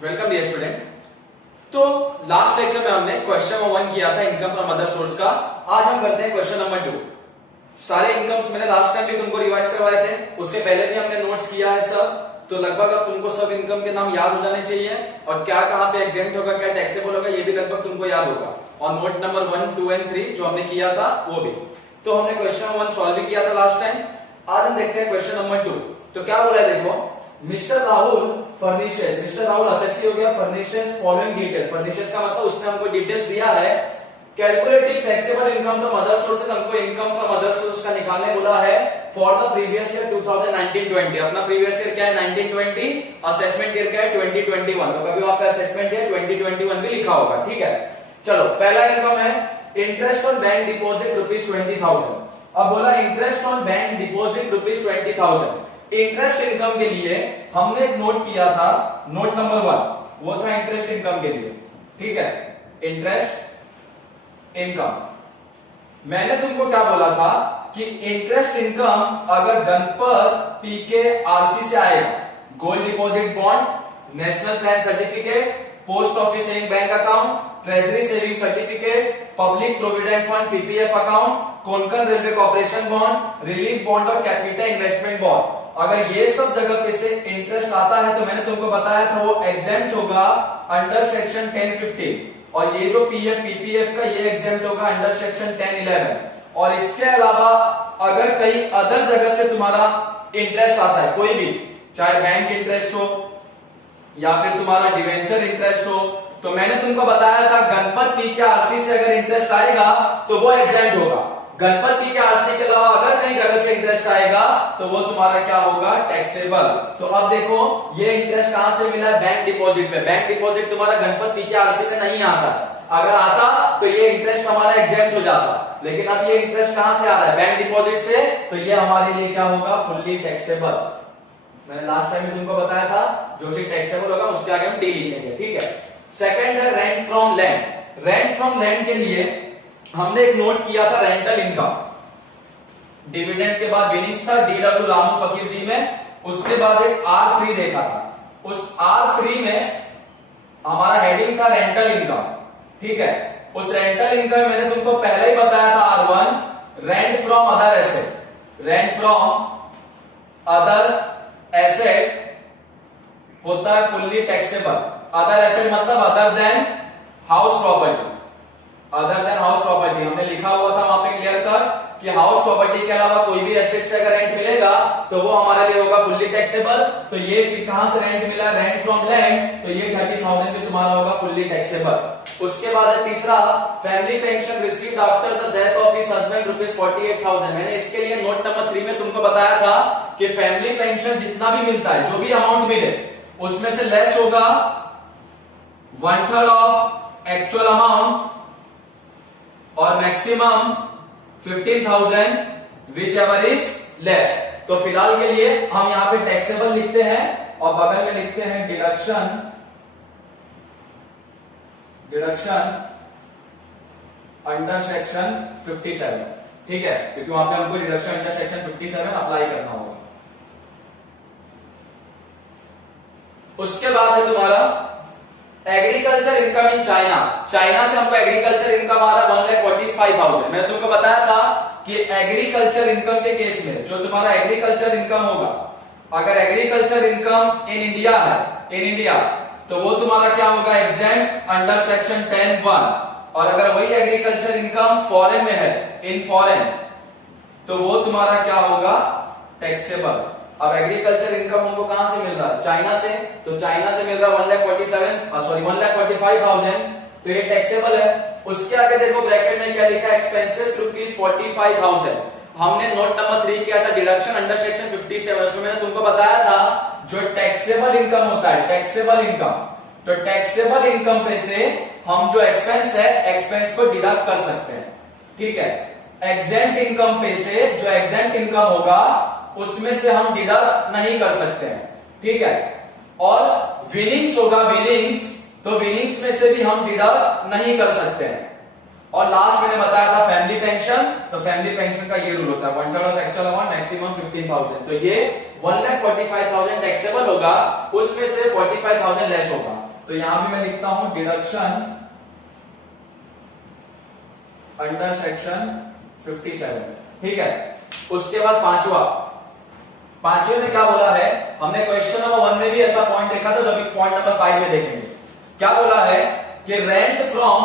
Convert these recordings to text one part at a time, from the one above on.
Welcome dear student. तो last lecture में हमने क्वेश्चन नंबर 1 किया था इनकम फ्रॉम अदर सोर्स का। आज हम करते हैं क्वेश्चन नंबर 2। सारे इनकम्स मैंने लास्ट टाइम भी तुमको रिवाइज करवाए थे, उसके पहले भी हमने नोट्स किया है सब, तो लगभग अब तुमको सब इनकम के नाम याद हो जाने चाहिए और क्या कहां पे एग्जेम्प्ट होगा, क्या टैक्सेबल होगा, ये भी लगभग तुमको याद होगा। और नोट नंबर 1, 2 एंड 3 जो हमने किया था वो भी। तो हमने क्वेश्चन नंबर 1 सॉल्व भी किया था लास्ट टाइम। आज हम देखते हैं क्वेश्चन नंबर 2। तो क्या बोला है देखो, mister Rahul furnishes, mister Rahul assessee हो गया, फर्निशेस फॉलोइंग डिटेल। फर्निशेस का मतलब उसने हमको डिटेल्स दिया है। Calculate is taxable income from other sources, हमको इनकम फ्रॉम अदर सोर्स का निकालने बोला है फॉर द प्रीवियस ईयर 2019-20। अपना प्रीवियस ईयर क्या है 1920, असेसमेंट ईयर क्या है 2021। तो कभी वहां पे असेसमेंट ईयर 2021 भी लिखा होगा, ठीक है। चलो पहला इनकम है इंटरेस्ट ऑन बैंक डिपॉजिट ₹20,000। अब बोला interest on bank deposit ₹20,000। Interest income के लिए हमने एक नोट किया था, नोट नंबर 1, वो था इंटरेस्ट इनकम के लिए, ठीक है। इंटरेस्ट इनकम मैंने तुमको क्या बोला था कि इंटरेस्ट इनकम अगर गणपत पीके आरसी से आएगा, gold deposit bond, national plan certificate, post office saving bank account, treasury saving certificate, public provident fund PPF account, Konkan railway corporation bond, relief bond और कैपिटल इन्वेस्टमेंट बॉन्ड, अगर ये सब जगह पे से इंटरेस्ट आता है तो मैंने तुमको बताया था वो एग्जेम्प्ट होगा अंडर सेक्शन 1015। और ये जो पीएफ पीपीएफ का ये एग्जेम्प्ट होगा अंडर सेक्शन 1011। और इसके अलावा अगर कहीं अदर जगह से तुम्हारा इंटरेस्ट आता है, कोई भी, चाहे बैंक इंटरेस्ट हो या फिर तुम्हारा डिवेंचर इंटरेस्ट हो, तो मैंने तुमको बताया था गणपत पी के आरसी से अगर इंटरेस्ट आएगा तो वो एग्जेम्प्ट होगा। गणपत पी के आरसी के अलावा अगर कहीं जगह से इंटरेस्ट आएगा तो वो तुम्हारा क्या होगा, टैक्सेबल। तो अब देखो ये इंटरेस्ट कहां से मिला है, बैंक डिपॉजिट पे। बैंक डिपॉजिट तुम्हारा गणपत पी के आरसी में नहीं आता, अगर आता तो ये इंटरेस्ट हमारा एग्जेम्प्ट हो जाता, लेकिन अब ये इंटरेस्ट कहां से आ रहा है, बैंक डिपॉजिट से, तो ये हमारे लिए क्या होगा, फुल्ली टैक्सेबल। मैंने लास्ट टाइम तुमको बताया था जो चीज टैक्सेबल होगा उसके आगे हम डी लिखेंगे, ठीक है। सेकंड है rent from land. Rent from land के लिए हमने एक नोट किया था रेंटल इनकम। डिविडेंड के बाद विनिंग्स था डीडब्ल्यू रामू फकीर जी में, उसके बाद एक R3 देखा था। उस R3 में हमारा हेडिंग था रेंटल इनकम, ठीक है। उस रेंटल इनकम मैंने तुमको पहले ही बताया था R1, rent from other asset. Rent from other asset होता है फुल्ली टैक्सेबल। अदर एसेट मतलब other than house property. Other than house property हमने लिखा हुआ था वहां पे क्लियर कर कि हाउस प्रॉपर्टी के अलावा कोई भी एसेट से अगर रेंट मिलेगा तो वो हमारे लिए होगा फुल्ली टैक्सेबल। तो ये कहां से रेंट मिला, रेंट फ्रॉम लैंड, तो ये 30,000 भी तुम्हारा होगा फुल्ली टैक्सेबल। उसके बाद है तीसरा, family pension received after the death of his husband ₹48,000। मैंने इसके लिए नोट नंबर 3 में तुमको बताया था कि फैमिली पेंशन जितना भी मिलता है, जो भी अमाउंट मिले उसमें से लेस होगा 1/3 ऑफ एक्चुअल अमाउंट और maximum 15,000 which ever is less. तो फिलहाल के लिए हम यहां पे टैक्सेबल लिखते हैं और बगल में लिखते हैं डिडक्शन अंडर सेक्शन 57, ठीक है, क्योंकि वहां पे हमको डिडक्शन अंडर सेक्शन 57 अप्लाई करना होगा। उसके बाद है तुम्हारा agriculture income in China. China से हमको एग्रीकल्चर इनकम आ रहा है 1,45,000। मैंने तुमको बताया था कि एग्रीकल्चर इनकम के केस में जो तुम्हारा एग्रीकल्चर इनकम होगा, अगर एग्रीकल्चर इनकम इन इंडिया है, इन इंडिया, तो वो तुम्हारा क्या होगा, एग्जेम्प्ट अंडर सेक्शन 10(1). और अगर वही एग्रीकल्चर इनकम फॉरेन में है, इन फॉरेन, तो वो तुम्हारा क्या होगा, टैक्सेबल। अब एग्रीकल्चर इनकम हमको कहां से मिल रहा है, चाइना से, तो चाइना से मिल रहा है 1,45,000, तो ये टैक्सेबल है। उसके आगे देखो ब्रैकेट में क्या लिखा है, एक्सपेंसेस ₹45,000। हमने नोट नंबर 3 किया था डिडक्शन अंडर सेक्शन 57। उसमें मैंने तुमको बताया था जो टैक्सेबल इनकम होता है, टैक्सेबल इनकम, तो टैक्सेबल इनकम पे से हम जो एक्सपेंस है, एक्सपेंस को डिडक्ट कर सकते हैं, ठीक है। एग्जेम्प्ट इनकम पे से जो एग्जेम्प्ट इनकम होगा उसमें से हम डिडक्ट नहीं कर सकते हैं, ठीक है। और विनिंग्स होगा, विनिंग्स, तो विनिंग्स में से भी हम डिडक्ट नहीं कर सकते हैं। और लास्ट मैंने बताया था फैमिली पेंशन, तो फैमिली पेंशन का ये रूल होता है 1/3 ऑफ एक्चुअल अमाउंट मैक्सिमम 15,000। तो ये 1,45,000 टैक्सेबल होगा, उसमें से 45,000 लेस होगा। तो यहां भी मैं लिखता हूं डिडक्शन अंडर सेक्शन 57। ठीक है, उसके बाद पांचवे में क्या बोला है, हमने क्वेश्चन नंबर 1 में भी ऐसा पॉइंट देखा था, जब पॉइंट नंबर 5 में देखेंगे। क्या बोला है कि rent from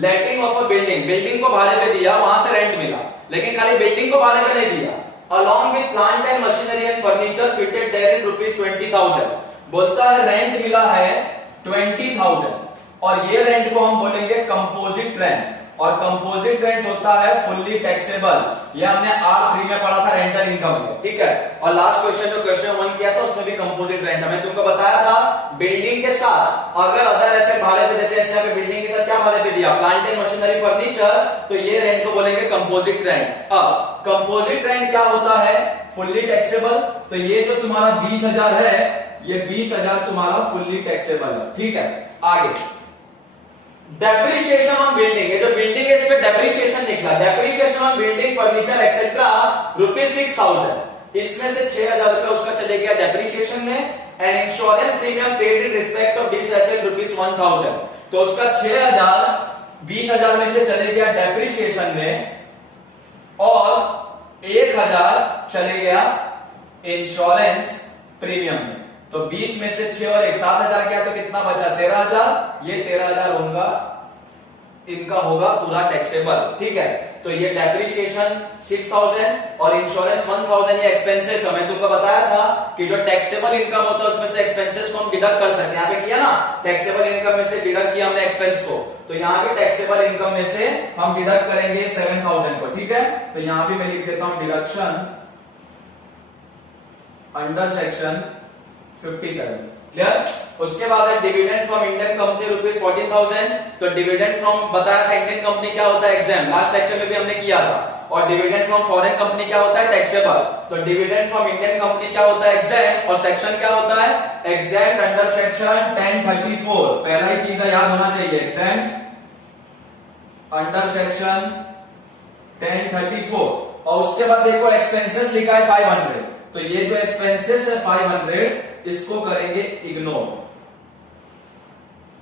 letting of a building को भाड़े पे दिया, वहां से रेंट मिला, लेकिन खाली बिल्डिंग को भाड़े पे नहीं दिया, along with plant and machinery and furniture fitted therein ₹20,000। बोलता है रेंट मिला है 20,000 और ये रेंट को हम बोलेंगे कंपोजिट रेंट, और कंपोजिट रेंट होता है फुल्ली टैक्सेबल। ये हमने R3 में पढ़ा था रेंटल इनकम में। ठीक है, और लास्ट क्वेश्चन जो क्वेश्चन 1 किया था उसमें भी कंपोजिट रेंट हमें तुमको बताया था, बिल्डिंग के साथ अगर अदर ऐसे भाड़े पे देते हैं, जैसे बिल्डिंग के साथ क्या भाड़े पे दिया, प्लांट एंड मशीनरी फर्नीचर, तो ये रेंट को बोलेंगे कंपोजिट रेंट। अब कंपोजिट रेंट क्या होता है, फुल्ली टैक्सेबल। तो ये जो तुम्हारा 20,000 है, ये 20,000 तुम्हारा फुल्ली टैक्सेबल है। ठीक है, आगे डेप्रिसिएशन ऑन बिल्डिंग, ये जो बिल्डिंग है इसमें डेप्रिसिएशन निकला, depreciation on building furniture etcetera ₹6,000, इसमें से 6,000 रुपए उसका चले गया डेप्रिसिएशन में, and insurance premium paid in respect of this asset ₹1,000। तो उसका 6,000 20,000 में से चले गया डेप्रिसिएशन में, और 1,000 चले गया इंश्योरेंस प्रीमियम में। तो 20 में से 6 और 1 7,000 गया, तो कितना बचा, 13,000। ये 13,000 होगा, इनका होगा पूरा टैक्सेबल। ठीक है, तो ये डेप्रिसिएशन 6,000 और इंश्योरेंस 1,000, ये एक्सपेंसेस हमें तुमको बताया था कि जो टैक्सेबल इनकम होता है उसमें से एक्सपेंसेस को हम डिडक्ट कर सकते हैं। यहाँ पे किया ना, टैक्सेबल इनकम में से डिडक्ट किया हमने एक्सपेंस को, तो यहाँ पे टैक्सेबल इनकम में से हम डिडक्ट करेंगे 7,000 को। ठीक है, तो यहां भी मैं लिख देता हूं डिडक्शन अंडर सेक्शन 57। क्लियर? उसके बाद है डिविडेंड फ्रॉम इंडियन कंपनी ₹14,000। तो डिविडेंड फ्रॉम बताया था इंडियन कंपनी क्या होता है, एग्जाम लास्ट लेक्चर में भी हमने किया था। और डिविडेंड फ्रॉम फॉरेन कंपनी क्या होता है, टैक्सेबल। तो डिविडेंड फ्रॉम इंडियन कंपनी क्या होता है, एग्जाम, और सेक्शन क्या होता है, एग्जाम अंडर सेक्शन 1034। पहला ही चीज याद होना चाहिए, एग्जाम अंडर सेक्शन 1034। और उसके बाद देखो एक्सपेंसेस लिखा है 500, तो ये जो एक्सपेंसेस है 500, इसको करेंगे इग्नोर।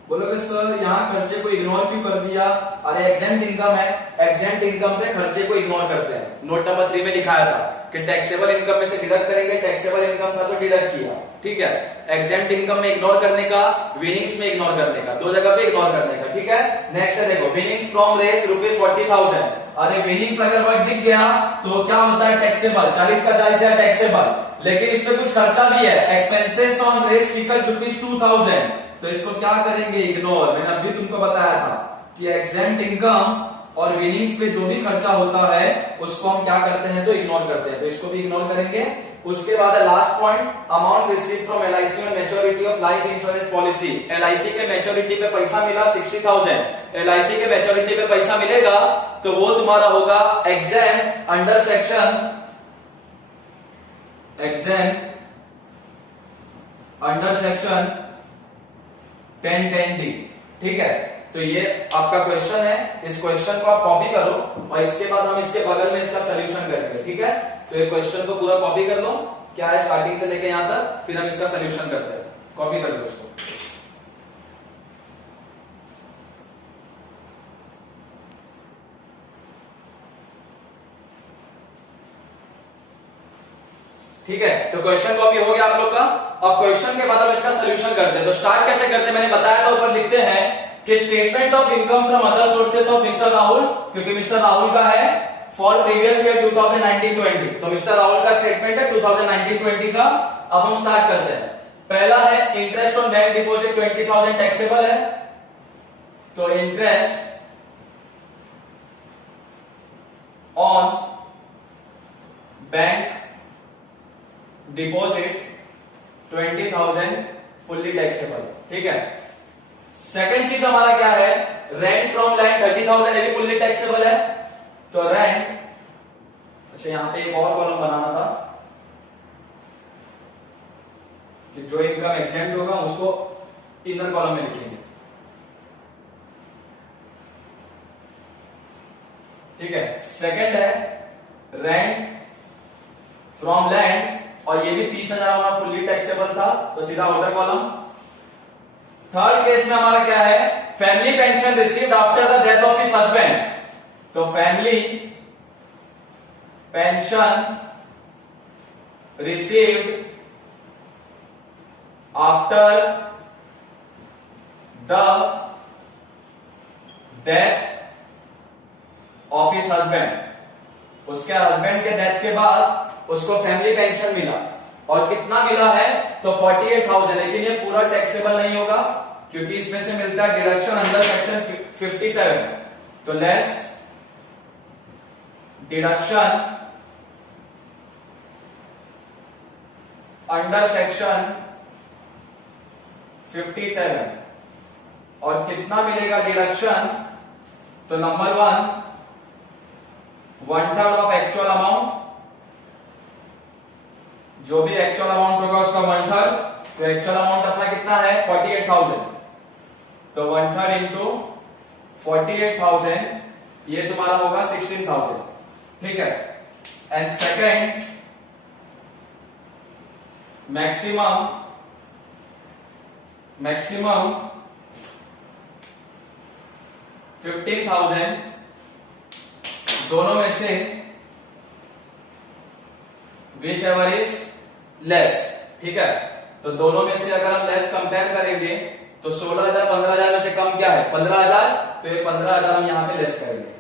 बोलोगे सर यहाँ खर्चे को इग्नोर क्यों कर दिया, अरे एग्जेम्प्ट इनकम है, एग्जेम्प्ट इनकम पे खर्चे को इग्नोर करते हैं। नोट नंबर 3 में दिखाया था कि टैक्सेबल इनकम में से डिडक्ट करेंगे, टैक्सेबल इनकम था तो डिडक्ट किया। ठीक है, एग्जेम्प्ट इनकम में इग्नोर करने का, विनिंग्स में इग्नोर करने का, दो जगह पे इग्नोर करने का। ठीक है, नेक्स्ट है देखो विनिंग्स फ्रॉम रेस ₹40,000। अरे विनिंग्स अगर वर्ड दिख गया तो क्या होता है, टैक्सेबल, 40 का 40,000 टैक्सेबल, लेकिन इसमें कुछ खर्चा भी है, एक्सपेंसेस ऑन रेस टिकट ₹2,000, तो इसको क्या करेंगे, इग्नोर। मैंने अभी तुमको बताया था कि एग्जेम्प्ट इनकम और विनिंग्स पे जो भी खर्चा होता है उसको हम क्या करते हैं, तो इग्नोर करते हैं, तो इसको भी इग्नोर करेंगे। उसके बाद last point, amount receive from LIC on maturity of life insurance policy. LIC के मैच्योरिटी पे पैसा मिला 60,000, LIC के मैच्योरिटी पे पैसा मिलेगा तो वो तुम्हारा होगा exempt under section, exempt under section 1010D। ठीक है, तो ये आपका क्वेश्चन है, इस क्वेश्चन को आप कॉपी करो और इसके बाद हम इसके बगल में इसका सोल्यूशन करेंगे। ठीक है, तो ये क्वेश्चन को पूरा कॉपी कर लो, क्या है स्टार्टिंग से लेके यहां तक, फिर हम इसका सोल्यूशन करते हैं। कॉपी कर लो इसको। ठीक है, तो क्वेश्चन कॉपी हो गया आप लोग का। अब क्वेश्चन के बाद हम इसका सोल्यूशन करते हैं। तो स्टार्ट कैसे करते हैं, मैंने बताया था, ऊपर लिखते हैं कि statement of income from other sources of mister Rahul, क्योंकि मिस्टर राहुल का है फॉर प्रीवियस ईयर 2019-20। तो मिस्टर राहुल का स्टेटमेंट है 2019-20 का। अब हम स्टार्ट करते हैं। पहला है interest on bank deposit 20,000 taxable है, तो interest on bank deposit 20,000 fully taxable. ठीक है, सेकंड चीज हमारा क्या है, रेंट फ्रॉम लैंड 30,000, ये भी फुल्ली टैक्सेबल है, तो रेंट, अच्छा यहां पे एक और कॉलम बनाना था कि जो इनकम एग्जेम्प्ट होगा उसको इनर कॉलम में लिखेंगे। ठीक है, सेकंड है रेंट फ्रॉम लैंड, और ये भी 30,000 हमारा फुल्ली टैक्सेबल था, तो सीधा आउटर कॉलम। थर्ड केस में हमारा क्या है, family pension received after the death of his husband. तो family pension received after the death of his husband, उसके हस्बैंड के डेथ के बाद उसको फैमिली पेंशन मिला, और कितना मिला है, तो 48,000। लेकिन ये पूरा टैक्सेबल नहीं होगा क्योंकि इसमें से मिलता है डिडक्शन अंडर सेक्शन 57। तो लेस डिडक्शन अंडर सेक्शन 57, और कितना मिलेगा डिडक्शन, तो नंबर 1/3 ऑफ एक्चुअल अमाउंट, जो भी एक्चुअल अमाउंट होगा उसका 1/3। तो एक्चुअल अमाउंट अपना कितना है 48,000, तो 1/3 इंटू 48,000 ये तुम्हारा होगा 16,000। ठीक है। एंड सेकेंड, मैक्सिमम 15,000 दोनों में से विच एवर इज लेस। ठीक है, तो दोनों में से अगर हम लेस कंपेयर करेंगे तो 16,000 15,000 में से कम क्या है 15,000, तो ये 15,000 हम यहां पे लेस करेंगे।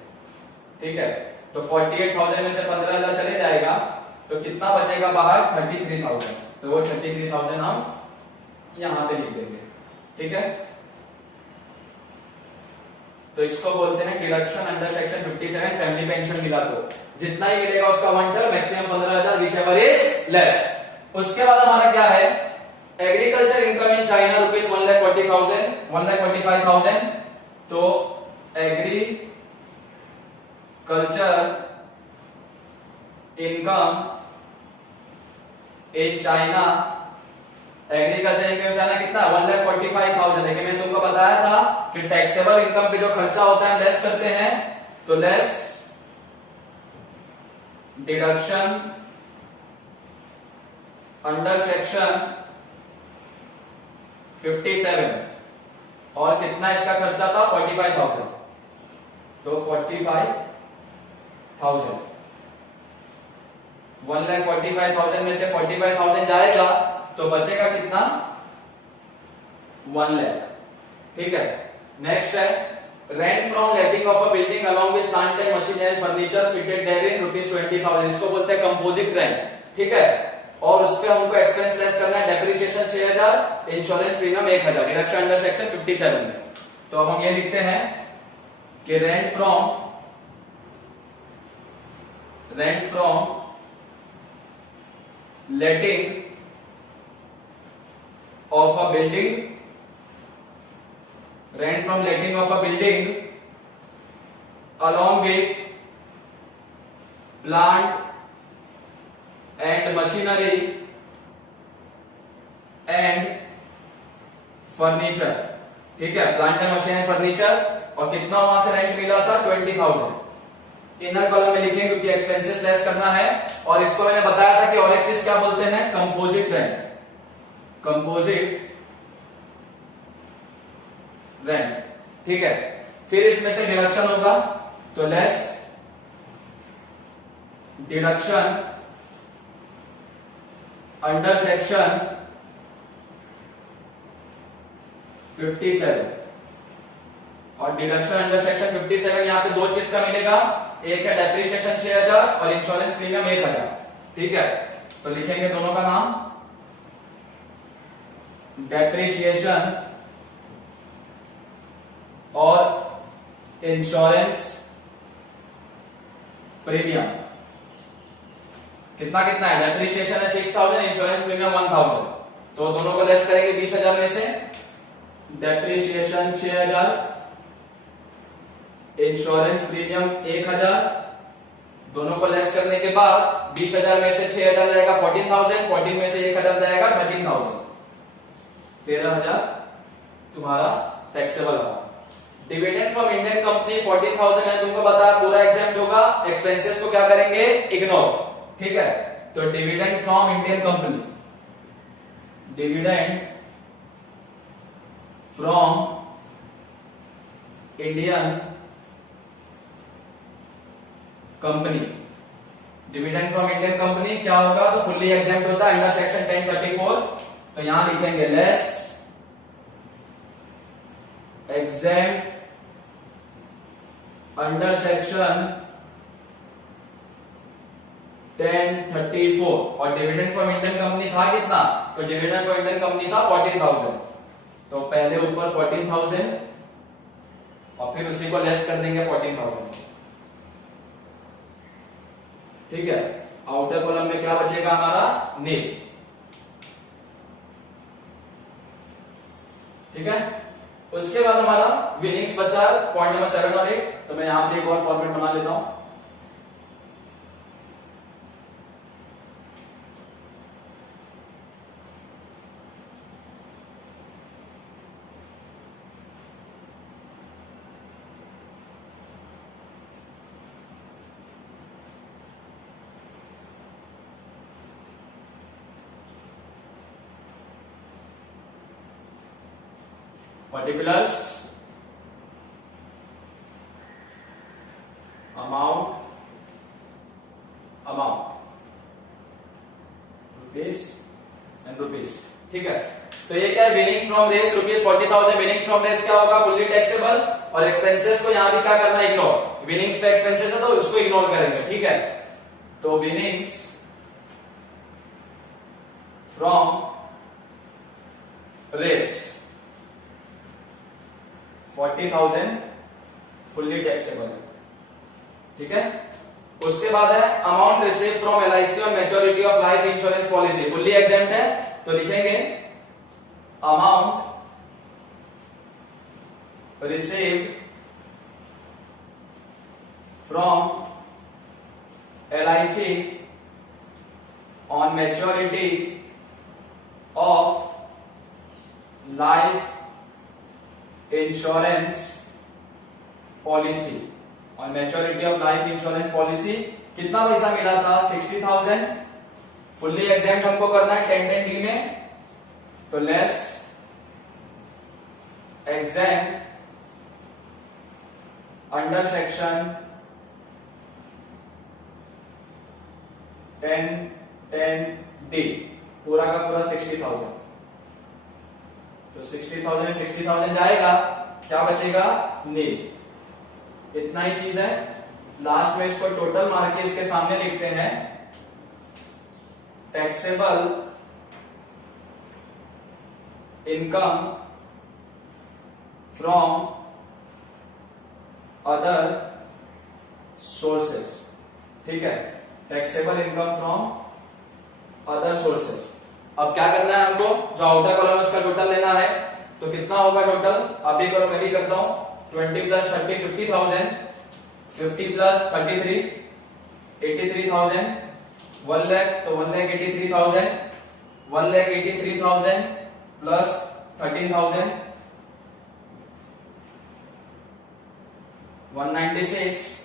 ठीक है, तो 48,000 में से 15,000 चले जाएगा तो कितना बचेगा बाहर 33,000, तो वो 33,000 हम यहां पे लिख देंगे। ठीक है, तो इसको बोलते हैं deduction under section 57, family pension मिला तो जितना ही मिलेगा उसका 1/3, maximum 15,000, which ever is less. उसके बाद हमारा क्या है, agriculture income in China rupees 1,40,000 1,45,000। तो agriculture income in China, agriculture income China कितना 1,45,000। लेकिन मैंने तुमको बताया था कि टैक्सेबल इनकम पे जो खर्चा होता है हम लेस करते हैं, तो लेस डिडक्शन अंडर सेक्शन 57, और कितना इसका खर्चा था 45,000, तो 45,000 1,45,000 में से 45,000 जाएगा तो बचेगा कितना 1 लाख। ठीक है, नेक्स्ट है rent from letting of a building along with plant and machinery furniture fitted therein rupees 20,000, इसको बोलते हैं कंपोजिट रेंट। ठीक है, और उस पे हमको एक्सपेंस लेस करना है, depreciation 6,000, insurance premium 1,000, deduction under section 57 में। तो अब हम ये लिखते हैं कि rent from letting of a building, rent from letting of a building along with plant and machinery and furniture। ठीक है, plant and machine and furniture, और कितना वहां से रेंट मिला था 20,000। इनर कॉलम में लिखेंगे क्योंकि एक्सपेंसेस लेस करना है, और इसको मैंने बताया था कि और एक चीज क्या बोलते हैं कंपोजिट रेंट, ठीक है। फिर इसमें से डिडक्शन होगा, तो लेस डिडक्शन अंडर सेक्शन 57, और डिडक्शन अंडर सेक्शन 57 यहां पे दो चीज का मिलेगा, एक है डेप्रिसिएशन 6,000 और इंश्योरेंस प्रीमियम 1,000। ठीक है, तो लिखेंगे दोनों का नाम डेप्रिसिएशन और इंश्योरेंस प्रीमियम। कितना कितना है, डेप्रिसिएशन है 6,000, इंश्योरेंस प्रीमियम 1,000, तो दोनों को लेस करेंगे 20,000 में से, डेप्रिसिएशन 6,000, इंश्योरेंस प्रीमियम 1,000, दोनों को लेस करने के बाद 20,000 में से 6,000 जाएगा 14,000, 14 में से 1,000 जाएगा 13,000, 13,000 तुम्हारा टैक्सेबल होगा। डिविडेंड फ्रॉम इंडियन कंपनी 14,000 है, तुमको बताया पूरा एग्जाम्प्ट होगा, एक्सपेंसेस को क्या करेंगे इग्नोर। ठीक है, तो dividend from Indian company, dividend from Indian company. Dividend from Indian company क्या होगा, तो फुल्ली एग्जेम्प्ट होता है अंडर सेक्शन 1034। तो यहां लिखेंगे लेस एग्जेम्प्ट अंडर सेक्शन 1034। और डिविडेंड फ्रॉम इंडियन कंपनी था कितना, तो डिविडेंड फ्रॉम इंडियन कंपनी था 14,000। तो पहले ऊपर 14,000 और फिर उसी को लेस कर देंगे 14,000। ठीक है, आउटर कॉलम में क्या बचेगा हमारा, नील। ठीक है, उसके बाद हमारा विनिंग्स बचा पॉइंट नंबर 7 और 8। तो मैं यहां पे एक और फॉर्मेट बना लेता हूं। particulars, amount, rupees and rupees। ठीक है, तो ये क्या है, winnings from race rupees 40,000। Winnings from race क्या होगा, फुल्ली टैक्सेबल। और एक्सपेंसेस को यहां भी क्या करना है, इग्नोर। विनिंग्स पे एक्सपेंसेस है तो उसको इग्नोर करेंगे। ठीक है, तो winnings from race 40,000 fully taxable है। ठीक है, उसके बाद है अमाउंट रिसीव फ्रॉम एलआईसी और maturity of life insurance policy, fully exempt है। तो लिखेंगे amount received from LIC on maturity of life insurance policy. और maturity of life insurance policy कितना पैसा मिला था, 60,000। फुल्ली एग्जेम्प्ट हमको करना है 1010D में। तो less exempt under section 1010D पूरा का पूरा 60,000। तो 60,000 में 60,000 जाएगा, क्या बचेगा, नील। इतना ही चीज है। लास्ट में इसको टोटल मार के इसके सामने लिखते हैं taxable income from other sources. ठीक है, taxable income from other sources. अब क्या करना है हमको, जो आउटर कॉलम उसका टोटल लेना है। तो कितना होगा टोटल, आप भी करो मैं भी करता हूं। 20 प्लस 30 50,000, 50 प्लस 33 83,000, 1 लाख तो 1,83,000, 1,83,000 प्लस 13,000 196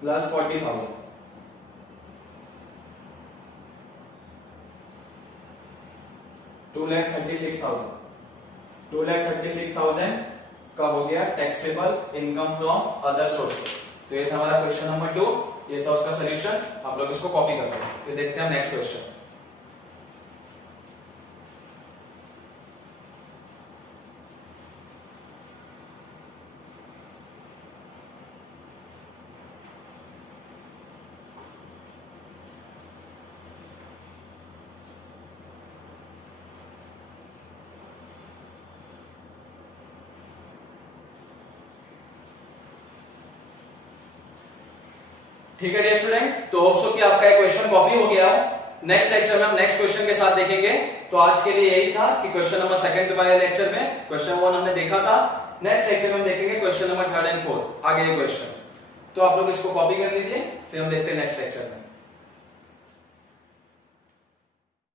प्लस 40,000। $2,36,000 का हो गया taxable income from other sources. तो ये था हमारा क्वेश्चन नंबर 2, ये था उसका सोल्यूशन। आप लोग इसको कॉपी कर लो। फिर देखते हैं नेक्स्ट क्वेश्चन। ठीक है डियर स्टूडेंट, तो होप सो कि आपका एक क्वेश्चन कॉपी हो गया हो। नेक्स्ट लेक्चर में हम नेक्स्ट क्वेश्चन के साथ देखेंगे। तो आज के लिए यही था कि क्वेश्चन नंबर 2 वाले लेक्चर में क्वेश्चन 1 हमने देखा था। नेक्स्ट लेक्चर में हम देखेंगे क्वेश्चन नंबर 3 और 4 आगे ये क्वेश्चन। तो आप लोग इसको कॉपी कर लीजिए, फिर हम देखते हैं नेक्स्ट लेक्चर में।